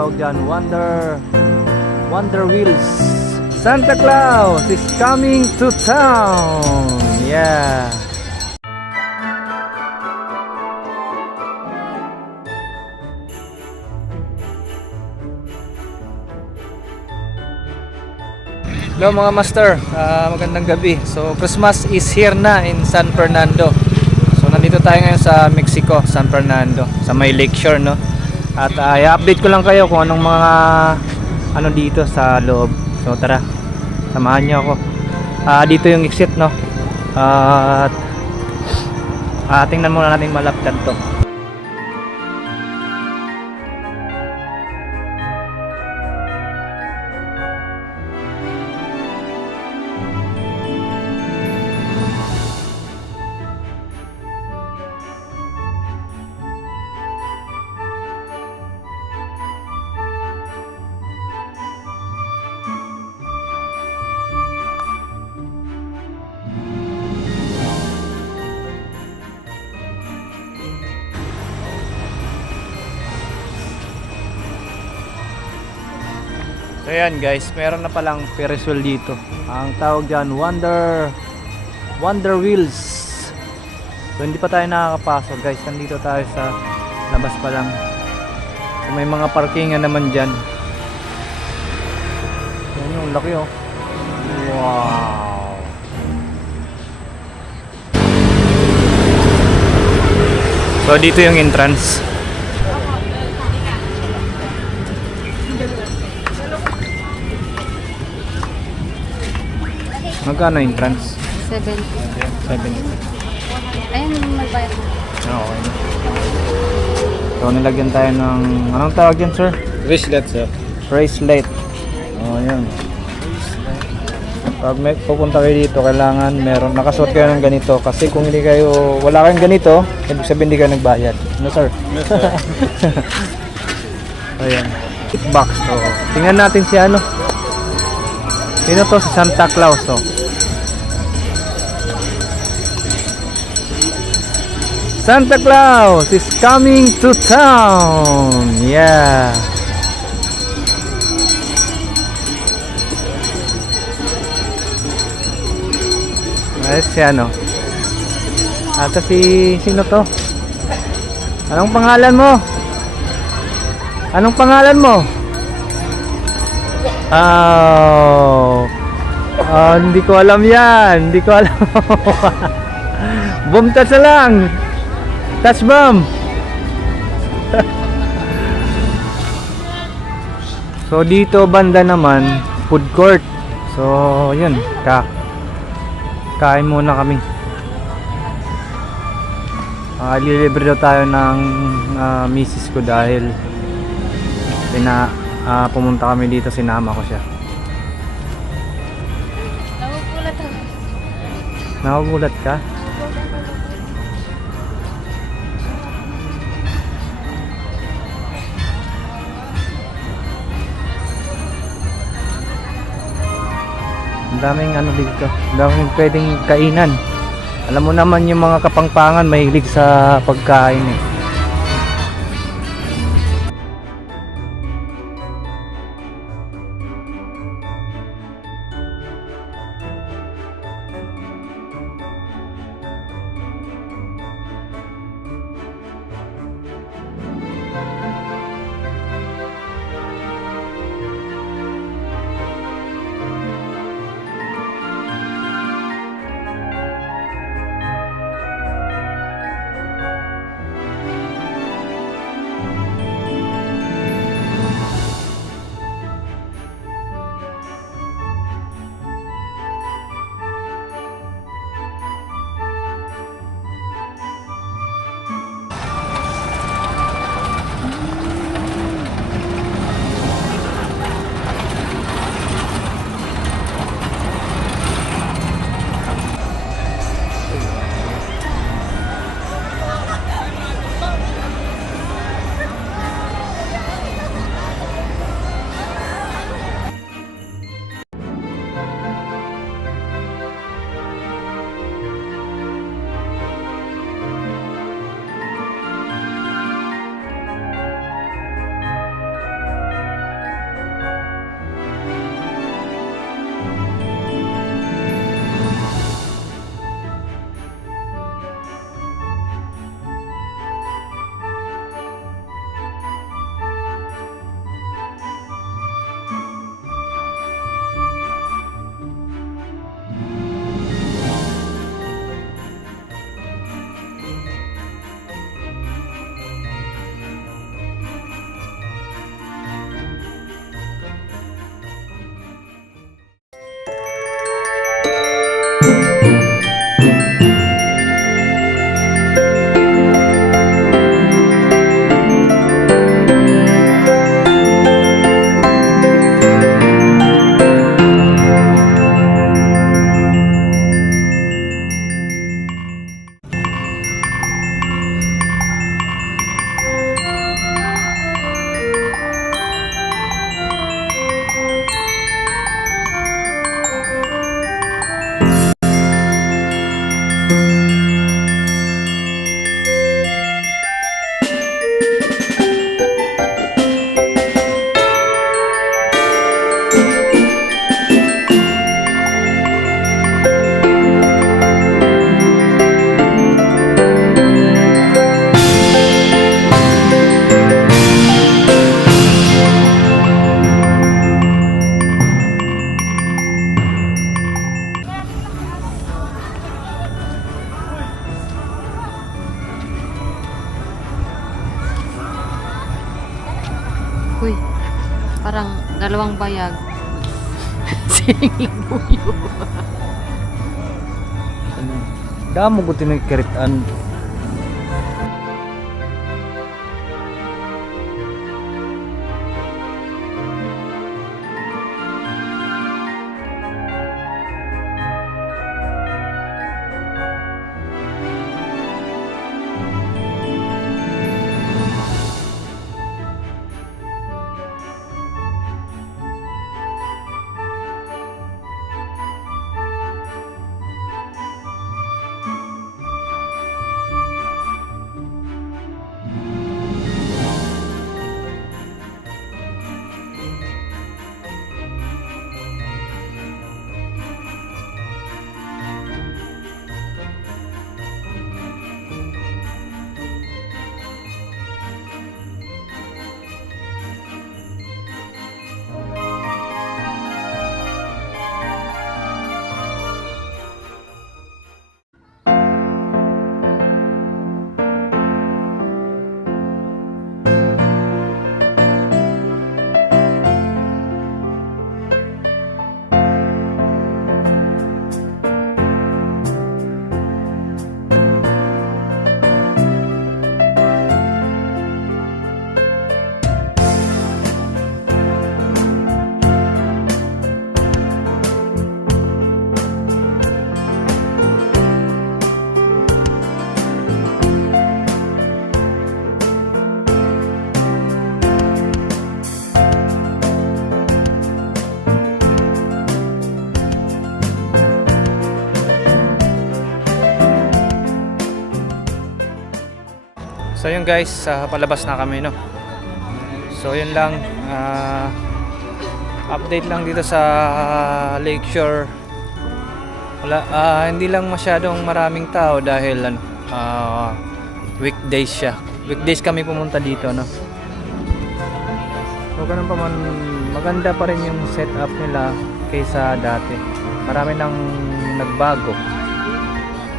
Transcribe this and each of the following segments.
tawag dyan, Wonder Wheels. Santa Claus is coming to town. Yeah. Hello mga master, magandang gabi. So Christmas is here na in San Fernando. So nandito tayo ngayon sa Mexico, San Fernando, sa may lakeshore, no. At i-update ko lang kayo kung anong mga ano dito sa loob. So tara, samahan niyo ako. Dito yung exit, no. At tingnan muna natin malapit to. So ayan guys, meron na palang Ferris wheel dito. Ang tawag dyan, Wonder Wheels. So hindi pa tayo nakakapasok guys, nandito tayo sa labas pa lang. So may mga parkingan naman dyan. Yan yung laki, oh. Wow. So dito yung entrance. Magkano entrance? 70. 70. Ayun, magbayad mo. Okay. So nilagyan tayo ng, anong tawag yan sir? Bracelet, sir. Bracelet. Oh, yan. Pag may pupunta kayo dito, kailangan meron, nakasuot kayo ng ganito. Kasi kung hindi kayo, wala kayong ganito, ibig sabihin hindi kayo nagbayad. Ano sir? Yes, sir. Ayan. Box to. Tingnan natin si ano. Sino to? Si Santa Claus to. Santa Claus is coming to town. Yeah. Ayun si ano. Ata sino to? Anong pangalan mo? Anong pangalan mo? Hindi ko alam yan. Hindi ko alam. Boom touch na lang. Touch bomb. So dito banda naman food court. So yun, kain muna kami. Lilibre daw tayo ng misis ko dahil pumunta kami dito, sinama ko siya. Nagugulat ako. Nagugulat ka? Ang daming ano dito, ang daming pwedeng kainan. Alam mo naman yung mga kapangpangan mahilig sa pagkain eh. Parang dalawang bayag. Siling labuyo. Damo ko tinagkiritan. So yun guys, palabas na kami, no. So yun lang, update lang dito sa Lakeshore. Wala, hindi lang masyadong maraming tao dahil weekdays siya. Weekdays kami pumunta dito, no. So ganun pa man, maganda pa rin yung setup nila kaysa dati. Marami nang nagbago.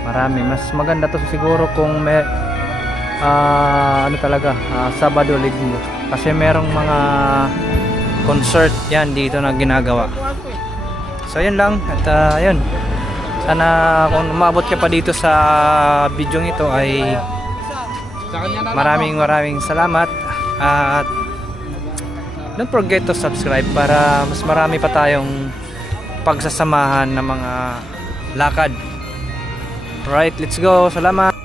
Marami, mas maganda to siguro kung may Sabado, Linggo, kasi merong mga concert yan dito na ginagawa. So yun lang, at yun, sana kung umabot ka pa dito sa video ito ay maraming salamat, at don't forget to subscribe para mas marami pa tayong pagsasamahan ng mga lakad. Alright, let's go, salamat.